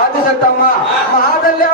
ఆదిశక్తమ్మ మహాతల్య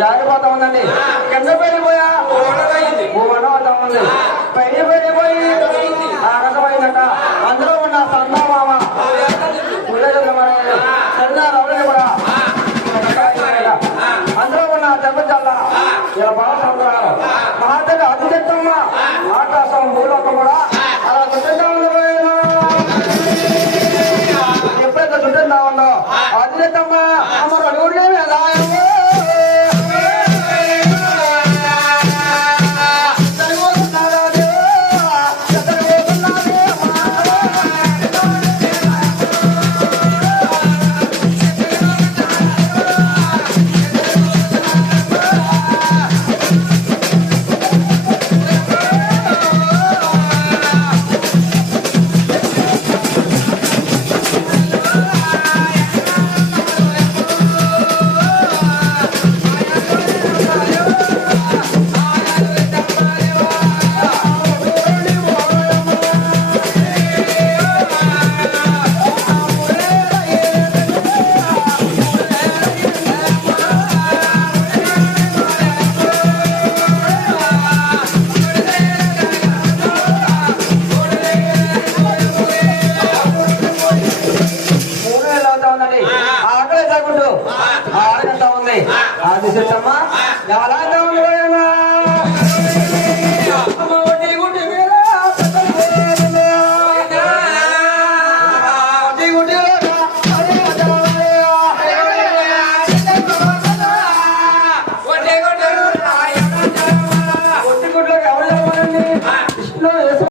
జారిపోతా ఉందండి. కింద పడిపోయా వనవతా ఉంది. పైన పడిపోయి ఆనందమైందట. అందులో ఉన్న సందామామ సన్న రవణి కూడా అందులో ఉన్న దెబ్బజల్ల ఇలా బాగా సంబరాలు మహాదేవి అతిశక్తమ్మ ఆకాశం భూలోకం కూడా అలా చుట్టూ ఎప్పుడైతే చుట్టూ ఉండో అతిశక్తమ్మ అమ్మ ఊళ్ళేమి ఎలా ఆకలి తగ్గుంటూ ఆడగంట ఉంది. ఆదిశక్తమ్మ ఎలా ఉంది